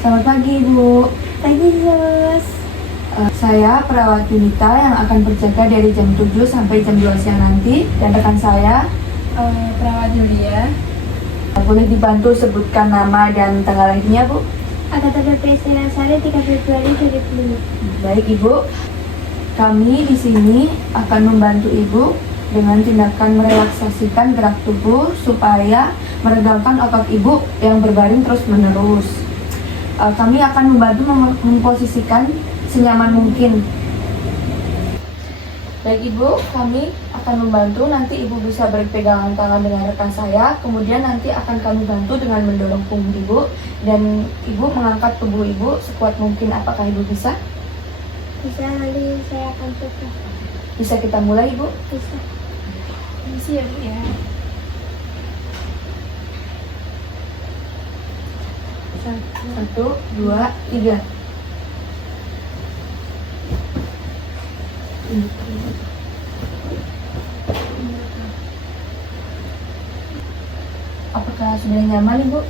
Selamat pagi, Ibu. Pagi, Sus. Saya perawat Yunita yang akan berjaga dari jam 7 sampai jam 2 siang nanti. Dan rekan saya, Perawat Yulia. boleh dibantu sebutkan nama dan tanggal lahirnya, Bu? AKBP Sinasari 3 Februari 2005. Baik, Ibu. Kami di sini akan membantu Ibu dengan tindakan merelaksasikan gerak tubuh supaya meregangkan otot Ibu yang berbaring terus-menerus. Kami akan membantu memposisikan senyaman mungkin. Baik Ibu, kami akan membantu. Nanti Ibu bisa berpegangan tangan dengan rekan saya. Kemudian nanti akan kami bantu dengan mendorong punggung Ibu. Dan Ibu mengangkat tubuh Ibu sekuat mungkin. Apakah Ibu bisa? Bisa, nanti saya akan coba. Bisa kita mulai Ibu? Bisa. Permisi ya, Bu ya. Satu, dua, tiga. Apakah sudah nyaman Ibu?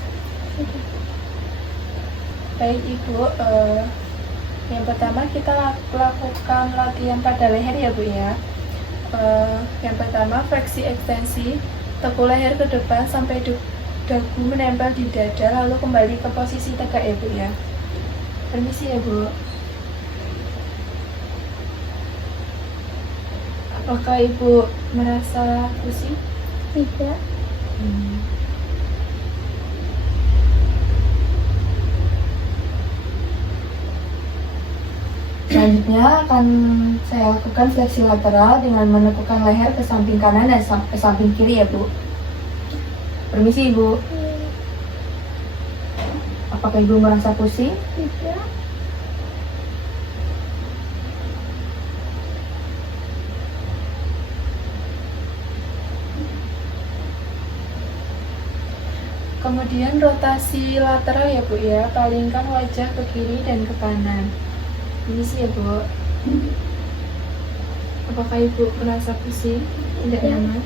Baik Ibu, yang pertama kita lakukan latihan pada leher ya Bu ya. Yang pertama fleksi ekstensi, tekuk leher ke depan sampai dagu menempel di dada, lalu kembali ke posisi tegak ya Bu ya. Permisi ya Bu. Apakah Ibu merasa pusing? Tidak. Selanjutnya akan saya lakukan fleksi lateral dengan menekukkan leher ke samping kanan dan ke samping kiri ya Bu. Permisi Ibu. Apakah Ibu merasa pusing? Tidak. Kemudian rotasi lateral ya Bu ya, palingkan wajah ke kiri dan ke kanan. Permisi ya Bu. Apakah Ibu merasa pusing? Tidak nyaman?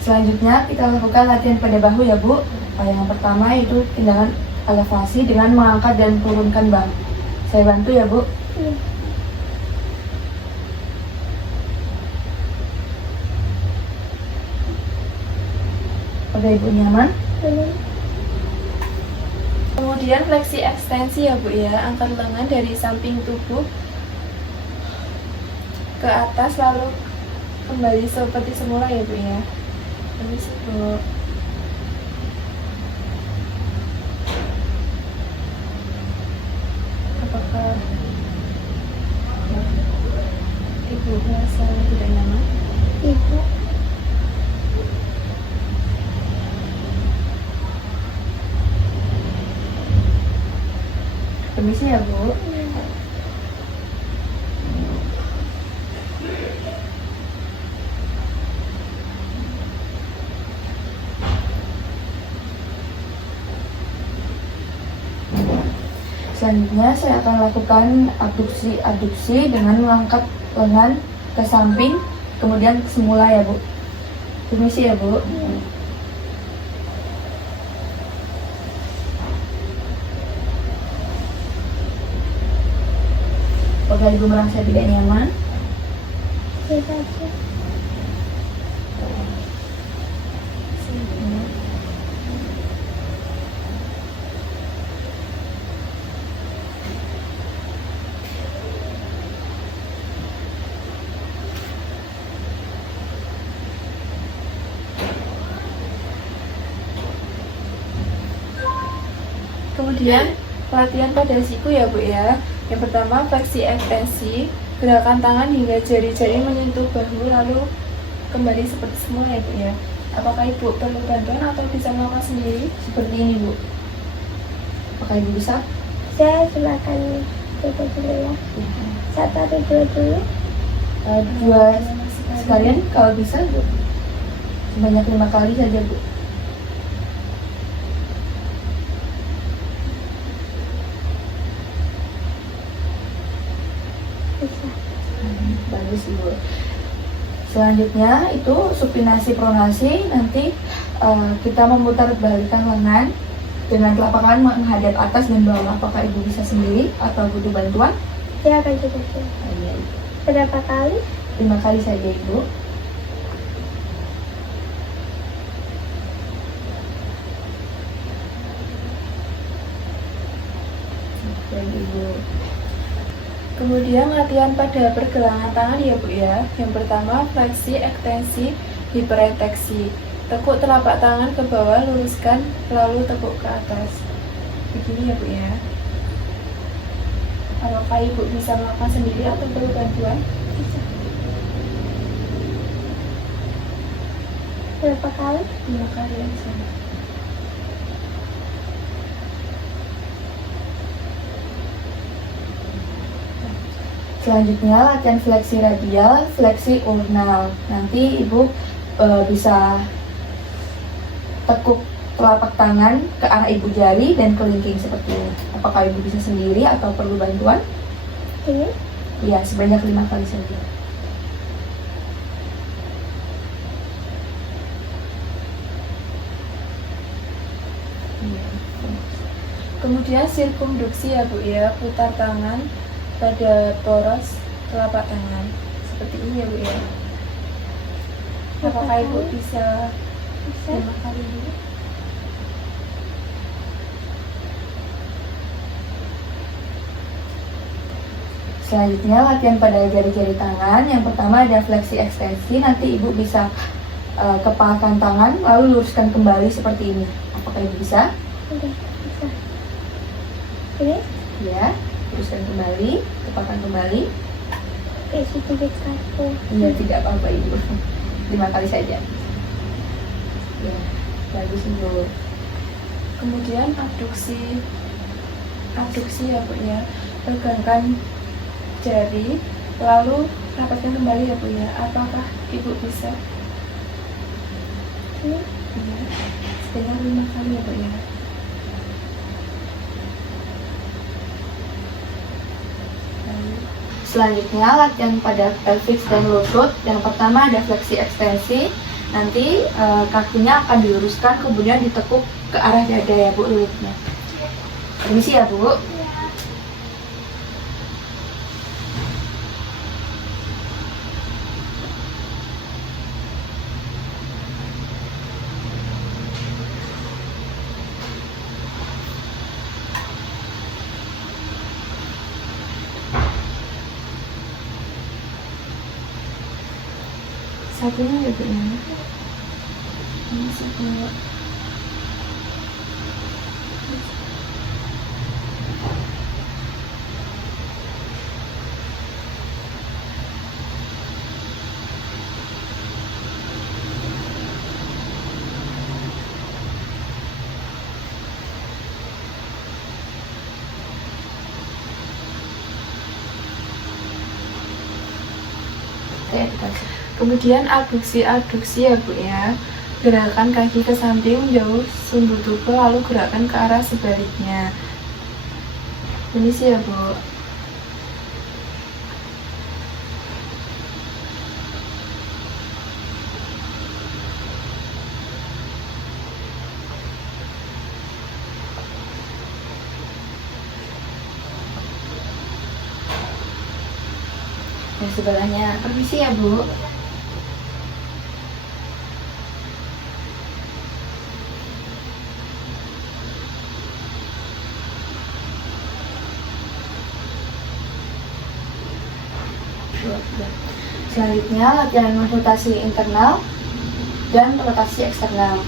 Selanjutnya kita lakukan latihan pada bahu ya Bu. Yang pertama itu tindakan elevasi dengan mengangkat dan turunkan bahu. Saya bantu ya Bu. Apakah Ibu nyaman? Belum. Kemudian fleksi ekstensi ya Bu ya, angkat lengan dari samping tubuh ke atas lalu kembali seperti semula ya Bu ya. Permisi Bu. Apakah Ibu merasa tidak nyaman? Tidak. Permisi ya Bu. Selanjutnya saya akan lakukan abduksi dengan mengangkat lengan ke samping kemudian semula ya Bu. Permisi ya Bu. Apakah Ibu merasa tidak nyaman? Tidak saja. Kemudian latihan pada siku ya Bu ya. Yang pertama fleksi ekstensi, Gerakan tangan hingga jari-jari menyentuh bahu lalu kembali seperti semula ya Bu ya. Apakah Ibu perlu bantuan atau bisa melakukan sendiri? Seperti ini Bu. Apakah Ibu bisa? Saya silakan coba dulu ya. 1 atau 2 dulu. Dua sekalian kalau bisa Bu. Sebanyak 5 kali saja Bu. Bisa. Bagus Ibu. Selanjutnya itu supinasi pronasi. Nanti kita memutar balikkan lengan dengan telapak tangan menghadap atas dan bawah. Apakah Ibu bisa sendiri atau butuh bantuan? Saya akan coba dulu. Iya. Berapa kali? 5 kali saja Ibu. Baik Ibu. Kemudian latihan pada pergelangan tangan ya Bu ya. Yang pertama fleksi, ekstensi, hipereteksi. Tekuk telapak tangan ke bawah, luruskan, lalu tekuk ke atas. Begini ya Bu ya. Apakah Ibu bisa melakukan sendiri atau perlu bantuan? Bisa. Berapa kali? 5 kali yang sama. Selanjutnya latihan fleksi radial, fleksi ulnal. Nanti Ibu bisa tekuk telapak tangan ke arah ibu jari dan kelingking seperti ini. Apakah Ibu bisa sendiri atau perlu bantuan? Ini? Iya, sebanyak 5 kali saja. Iya. Kemudian sirkumduksi ya Bu ya, putar tangan pada poros telapak tangan. Seperti ini ya Bu ya. Apakah Ibu bisa Bisa. 5 kali dulu? Selanjutnya latihan pada jari-jari tangan. Yang pertama ada fleksi ekstensi. Nanti Ibu bisa kepalkan tangan lalu luruskan kembali seperti ini. Apakah Ibu bisa? Udah, bisa. Ini? Ya, luruskan kembali, kepalkan kembali. Kayak sedikit kaku. Iya, tidak apa-apa Ibu. 5 kali saja. Ya, bagus Ibu. Kemudian abduksi ya Bu ya. Pegangkan jari lalu rapatkan kembali ya Bu ya. Apakah Ibu bisa? Ini? Iya. Sebanyak 5 kali ya Bu ya. Lalu Selanjutnya latihan pada pelvis dan lutut. Yang pertama ada fleksi ekstensi. Nanti kakinya akan diluruskan kemudian ditekuk ke arah dada ya Bu lututnya. Permisi ya Bu. Satunya ya Bu ya. Ini satu. Kemudian abduksi ya Bu ya. Gerakan kaki ke samping menjauh sumbu tubuh lalu gerakan ke arah sebaliknya. Ini sih ya Bu. Yang sebelahnya, permisi ya Bu. Selanjutnya latihan rotasi internal dan rotasi eksternal.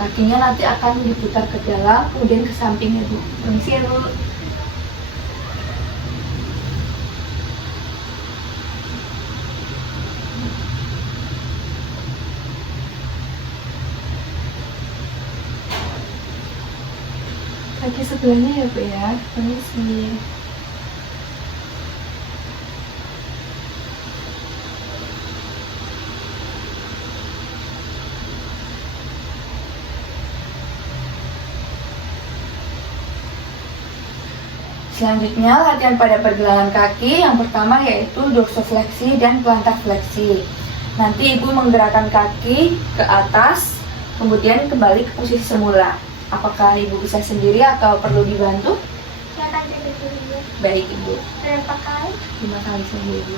Kakinya nanti akan diputar ke dalam kemudian ke samping ya Bu. Permisi ya Bu. kaki sebelahnya ya Bu ya. Permisi. Selanjutnya latihan pada pergelangan kaki. Yang pertama yaitu dorsofleksi dan plantar fleksi. Nanti ibu menggerakkan kaki ke atas, kemudian kembali ke posisi semula. Apakah ibu bisa sendiri atau perlu dibantu? Silakan coba dulu. Baik ibu. Berapa kali? 5 kali saja ibu.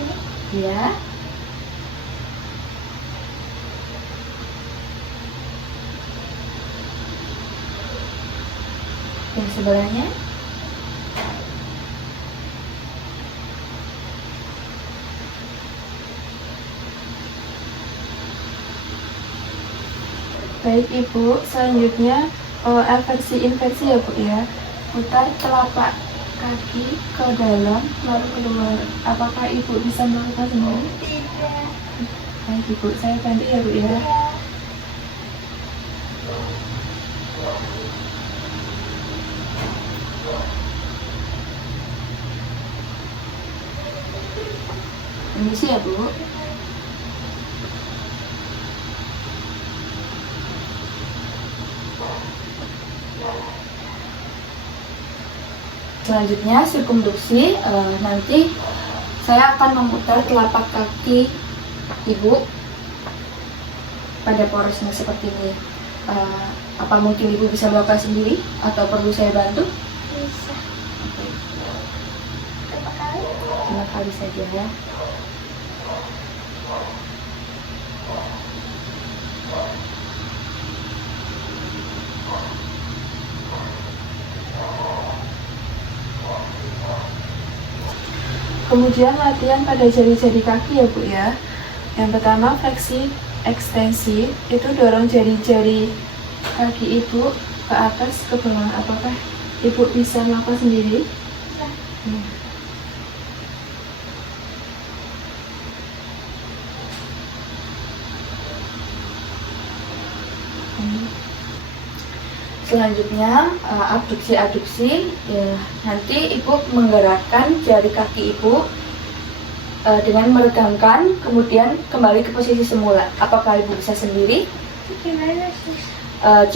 Ini. Ya. Yang sebelahnya. Baik Ibu, selanjutnya eversi inversi ya Bu ya. Putar telapak kaki ke dalam lalu keluar. Apakah Ibu bisa melakukan sendiri? Tidak. Baik Ibu, saya bantu ya Bu ya. Ya. Permisi ya Bu. Selanjutnya sirkumduksi. Nanti saya akan memutar telapak kaki ibu pada porosnya seperti ini. Apa mungkin ibu bisa melakukan sendiri atau perlu saya bantu? Bisa. Berapa kali? 5 kali saja ya. Kemudian latihan pada jari-jari kaki ya Bu ya. Yang pertama fleksi ekstensi, itu dorong jari-jari kaki Ibu ke atas ke bawah. Apakah Ibu bisa melakukan sendiri? Nah, Selanjutnya abduksi-aduksi. Ya, nanti ibu menggerakkan jari kaki ibu dengan meregangkan, kemudian kembali ke posisi semula. Apakah ibu bisa sendiri? gimana sih?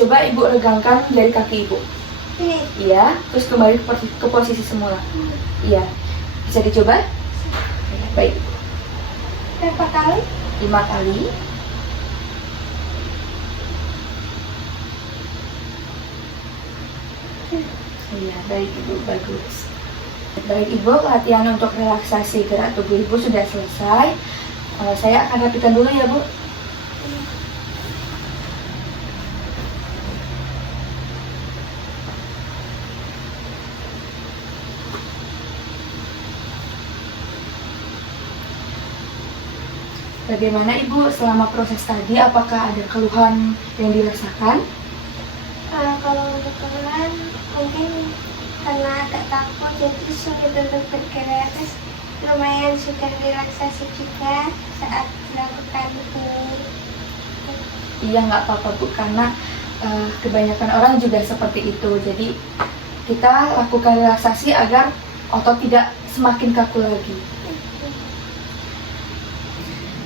Coba ibu regangkan jari kaki ibu. Ini. Iya, terus kembali ke posisi semula. Iya, bisa dicoba? Baik, Berapa kali? 5 kali. Iya, baik ibu, bagus. Baik ibu, latihan untuk relaksasi gerak tubuh ibu sudah selesai. Saya akan rapikan dulu ya bu. Bagaimana ibu selama proses tadi? Apakah ada keluhan yang dirasakan? Kalau untuk keluhan mungkin karena agak takut jadi sulit untuk bergerak, terus lumayan sudah relaksasi juga saat melakukan ini. Iya, nggak apa-apa bu, karena kebanyakan orang juga seperti itu. Jadi kita lakukan relaksasi agar otot tidak semakin kaku lagi.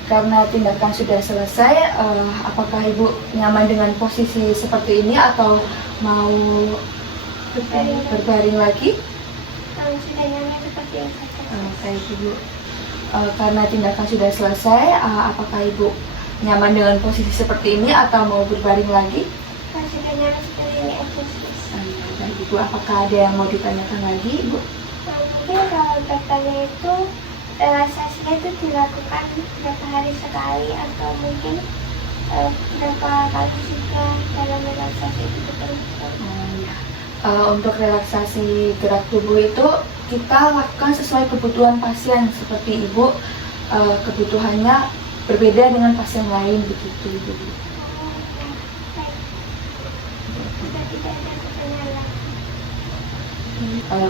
Karena tindakan sudah selesai, apakah ibu nyaman dengan posisi seperti ini atau mau berbaring lagi? Kalau sudah nyaman seperti itu. Baik ibu. Karena tindakan sudah selesai, apakah ibu nyaman dengan posisi seperti ini atau mau berbaring lagi? Kalau sudah nyaman seperti ini aja sih. Baik ibu, apakah ada yang mau ditanyakan lagi ibu? Mungkin kalau bertanya itu relaksasinya itu dilakukan berapa hari sekali atau mungkin berapa kali juga dalam relaksasi itu betul-betul. Untuk relaksasi gerak tubuh itu kita lakukan sesuai kebutuhan pasien. Seperti ibu, kebutuhannya berbeda dengan pasien lain begitu ibu. Sudah tidak ada pertanyaan lagi.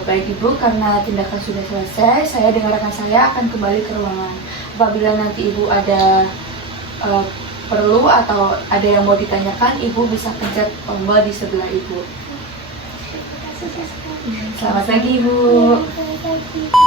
Baik ibu, karena tindakan sudah selesai, saya dengan rekan saya akan kembali ke ruangan. Apabila nanti ibu ada perlu atau ada yang mau ditanyakan, Ibu bisa pencet tombol di sebelah Ibu. Terima kasih sekali. Selamat pagi, Ibu. Selamat pagi.